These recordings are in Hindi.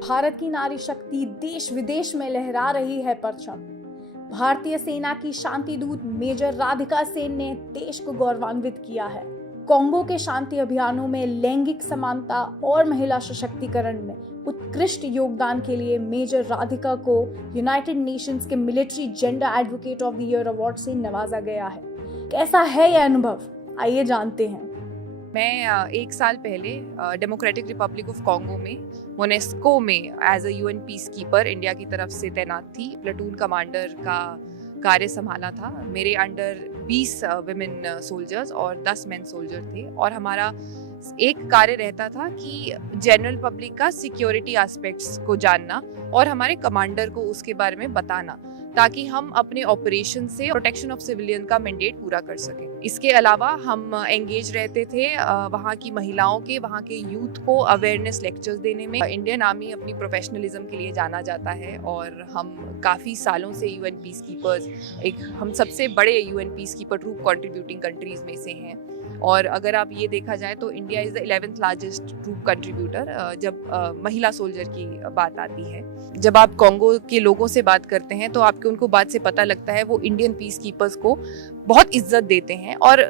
भारत की नारी शक्ति देश विदेश में लहरा रही है परचम। भारतीय सेना की शांति दूत मेजर राधिका सेन ने देश को गौरवान्वित किया है। कोंगो के शांति अभियानों में लैंगिक समानता और महिला सशक्तिकरण में उत्कृष्ट योगदान के लिए मेजर राधिका को यूनाइटेड नेशंस के military gender advocate of the year award से नवाजा गया है। कैसा है यह अनुभव, आइए जानते हैं। मैं एक साल पहले डेमोक्रेटिक रिपब्लिक ऑफ कॉन्गो में मोनेस्को में as a UN peacekeeper India की तरफ से तैनात थी। प्लेटून कमांडर का कार्य संभाला था। मेरे अंडर 20 विमेन सोल्जर्स और 10 मेन सोल्जर थे और हमारा एक कार्य रहता था कि जनरल पब्लिक का सिक्योरिटी एस्पेक्ट्स को जानना और हमारे कमांडर को उसके बारे में बताना, ताकि हम अपने ऑपरेशन से प्रोटेक्शन ऑफ सिविलियन का मैंडेट पूरा कर सकें। इसके अलावा हम एंगेज रहते थे वहाँ की महिलाओं के, वहाँ के यूथ को अवेयरनेस लेक्चर्स देने में। इंडियन आर्मी अपनी प्रोफेशनलिज्म के लिए जाना जाता है और हम काफ़ी सालों से यूएन पीस कीपर्स, हम सबसे बड़े UN peacekeeper troop contributing countries में से हैं। और अगर आप ये देखा जाए तो India is the 11th largest troop contributor जब महिला सोल्जर की बात आती है। जब आप कॉन्गो के लोगों से बात करते हैं तो आपको उनको बात से पता लगता है वो इंडियन पीस कीपर्स को बहुत इज्जत देते हैं और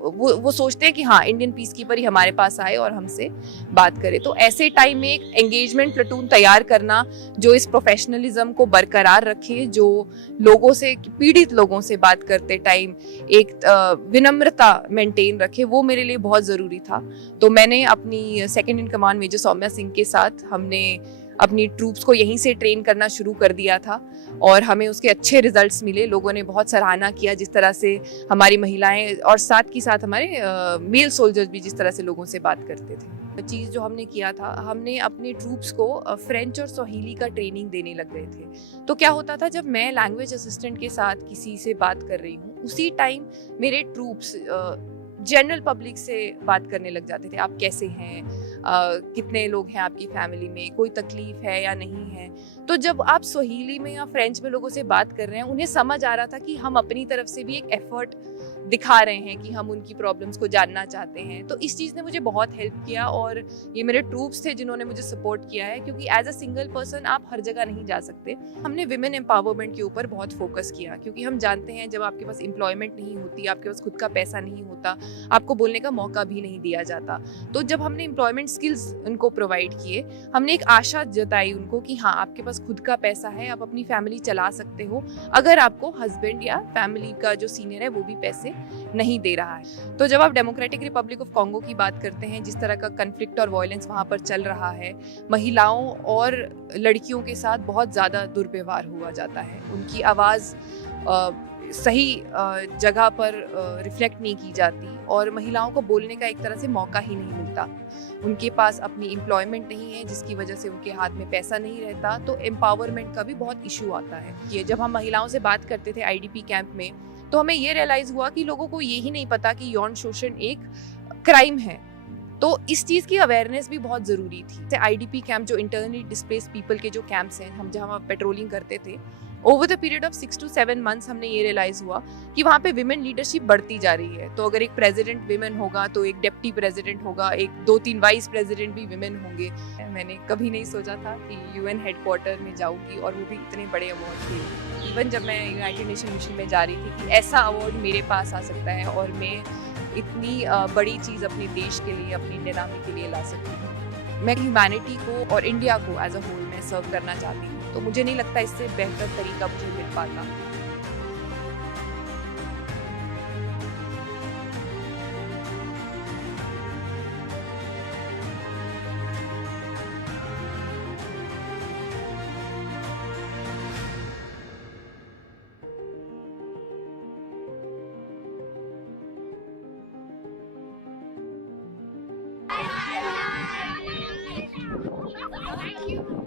वो सोचते हैं कि हाँ, इंडियन पीस कीपर ही हमारे पास आए और हमसे बात करे। तो ऐसे टाइम में एक एंगेजमेंट प्लेटून तैयार करना जो इस प्रोफेशनलिज्म को बरकरार रखे, जो लोगों से, पीड़ित लोगों से बात करते टाइम एक विनम्रता मेंटेन रखे, वो मेरे लिए बहुत ज़रूरी था। तो मैंने अपनी second in command major Saumya Singh के साथ हमने अपनी ट्रूप्स को यहीं से ट्रेन करना शुरू कर दिया था और हमें उसके अच्छे रिजल्ट्स मिले। लोगों ने बहुत सराहना किया जिस तरह से हमारी महिलाएं और साथ ही साथ हमारे मेल सोल्जर्स भी जिस तरह से लोगों से बात करते थे। चीज़ जो हमने किया था, हमने अपने ट्रूप्स को फ्रेंच और स्वाहिली का ट्रेनिंग देने लग गए थे। तो क्या होता था, जब मैं लैंग्वेज असिस्टेंट के साथ किसी से बात कर रही हूँ, उसी टाइम मेरे ट्रूप्स जनरल पब्लिक से बात करने लग जाते थे। आप कैसे हैं, कितने लोग हैं आपकी फैमिली में, कोई तकलीफ है या नहीं है। तो जब आप स्वाहिली में या फ्रेंच में लोगों से बात कर रहे हैं, उन्हें समझ आ रहा था कि हम अपनी तरफ से भी एक एफर्ट दिखा रहे हैं कि हम उनकी प्रॉब्लम्स को जानना चाहते हैं। तो इस चीज़ ने मुझे बहुत हेल्प किया और ये मेरे ट्रूप्स थे जिन्होंने मुझे सपोर्ट किया है, क्योंकि एज अ सिंगल पर्सन आप हर जगह नहीं जा सकते। हमने विमेन एम्पावरमेंट के ऊपर बहुत फोकस किया, क्योंकि हम जानते हैं जब आपके पास एम्प्लॉयमेंट नहीं होती, आपके पास खुद का पैसा नहीं होता, आपको बोलने का मौका भी नहीं दिया जाता। तो जब हमने एम्प्लॉयमेंट स्किल्स उनको प्रोवाइड किए, हमने एक आशा जताई उनको कि हाँ, आपके पास खुद का पैसा है, आप अपनी फैमिली चला सकते हो, अगर आपको हस्बैंड या फैमिली का जो सीनियर है वो भी पैसे नहीं दे रहा है। तो जब आप डेमोक्रेटिक रिपब्लिक ऑफ कॉन्गो की बात करते हैं, जिस तरह का कन्फ्लिक्ट और वायलेंस वहाँ पर चल रहा है, महिलाओं और लड़कियों के साथ बहुत ज़्यादा दुर्व्यवहार हुआ जाता है, उनकी आवाज़ सही जगह पर रिफ्लेक्ट नहीं की जाती और महिलाओं को बोलने का एक तरह से मौका ही नहीं मिलता। उनके पास अपनी एम्प्लॉयमेंट नहीं है, जिसकी वजह से उनके हाथ में पैसा नहीं रहता। तो एम्पावरमेंट का भी बहुत इशू आता है। ये जब हम महिलाओं से बात करते थे आईडीपी कैंप में, तो हमें ये रियलाइज़ हुआ कि लोगों को यही नहीं पता कि यौन शोषण एक क्राइम है। तो इस चीज़ की अवेयरनेस भी बहुत ज़रूरी थी। आईडीपी कैंप, जो इंटरनली डिस्प्लेस्ड पीपल के जो कैंप्स हैं, हम जहाँ पेट्रोलिंग करते थे, over the period of 6 to 7 months हमने ये रियलाइज़ हुआ कि वहाँ पे विमेन लीडरशिप बढ़ती जा रही है। तो अगर एक प्रेसिडेंट विमेन होगा तो एक डिप्टी प्रेसिडेंट होगा, एक 2-3 वाइस प्रेसिडेंट भी विमेन होंगे। मैंने कभी नहीं सोचा था कि यूएन हेडक्वार्टर में जाऊँगी और वो भी इतने बड़े अवार्ड के। इवन जब मैं यूनाइटेड नेशन मिशन में जा रही थी कि ऐसा अवार्ड मेरे पास आ सकता है और मैं इतनी बड़ी चीज़ अपने देश के लिए, अपनी इंडियन आर्मी के लिए ला सकती हूँ। मैं ह्यूमैनिटी को और इंडिया को एज अ होल में सर्व करना चाहती हूँ। तो मुझे नहीं लगता इससे बेहतर तरीका मुझे मिल पाता। Thank you.